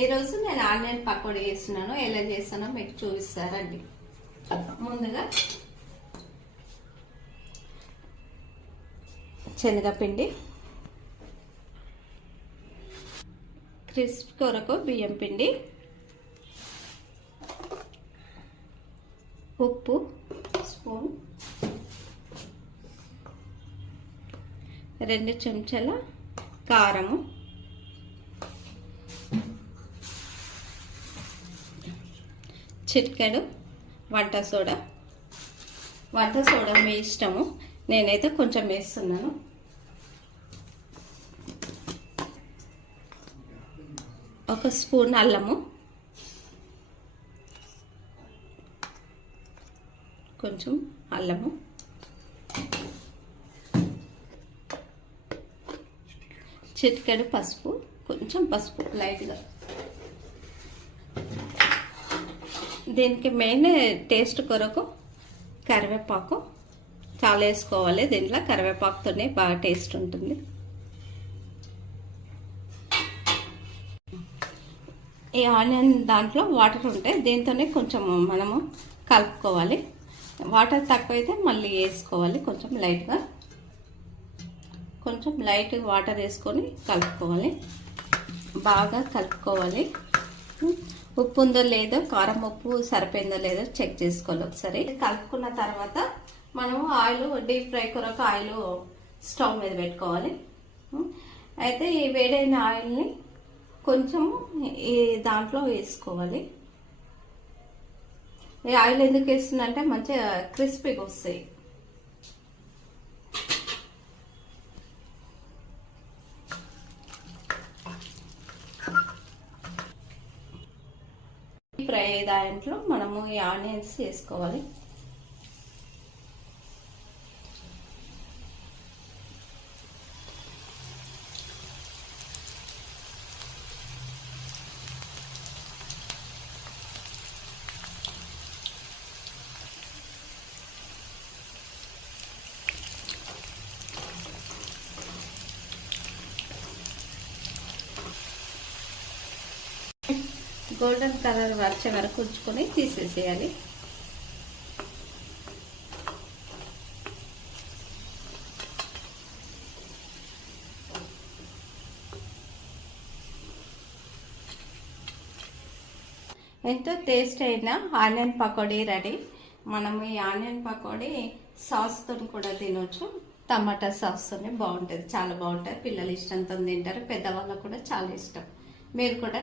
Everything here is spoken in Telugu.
ఈరోజు నేను ఆనియన్ పకోడీ చేస్తున్నాను. ఎలా చేస్తానో మీకు చూపిస్తారండి. ముందుగా శనగపిండి, క్రిస్ప్ కొరకు బియ్యం పిండి, ఉప్పు స్పూన్, 2 చెంచాల కారము, చిటికెడు వంట సోడా. వంట సోడా మీ ఇష్టము, నేనైతే కొంచెం వేస్తున్నాను. ఒక స్పూన్ అల్లము, కొంచెం అల్లము, చిటికెడు పసుపు, కొంచెం పసుపు లైట్గా. దీనికి మెయిన్ టేస్ట్ కొరకు కరివేపాకు చాలా వేసుకోవాలి. దీంట్లో కరివేపాకుతోనే బాగా టేస్ట్ ఉంటుంది. ఈ ఆనియన్ దాంట్లో వాటర్ ఉంటాయి, దీంతోనే కొంచెం మనము కలుపుకోవాలి. వాటర్ తక్కువైతే మళ్ళీ వేసుకోవాలి. కొంచెం లైట్గా వాటర్ వేసుకొని కలుపుకోవాలి. బాగా కలుపుకోవాలి. ఉప్పు ఉందో లేదో, కారం ఉప్పు సరిపోయిందో లేదో చెక్ చేసుకోవాలి ఒకసారి. కలుపుకున్న తర్వాత మనము ఆయిల్, డీప్ ఫ్రై కొరకు ఆయిల్ స్టవ్ మీద పెట్టుకోవాలి. అయితే ఈ వేడైన ఆయిల్ని కొంచెము ఈ దాంట్లో వేసుకోవాలి. ఈ ఆయిల్ ఎందుకు వేస్తుందంటే మంచిగా క్రిస్పీగా వస్తాయి. ఫ్రై దాంట్లో మనము ఈ ఆనియన్స్ వేసుకోవాలి. గోల్డెన్ కలర్ వచ్చే వరకు ఉంచుకొని తీసేసేయాలి. ఎంతో టేస్ట్ అయిన ఆనియన్ పకోడీ రెడీ. మనం ఈ ఆనియన్ పకోడీ సాస్తో కూడా తినొచ్చు. టమాటా సాస్తోనే బాగుంటుంది, చాలా బాగుంటుంది. పిల్లలు ఇష్టంతో తింటారు, పెద్దవాళ్ళకు కూడా చాలా ఇష్టం. మీరు కూడా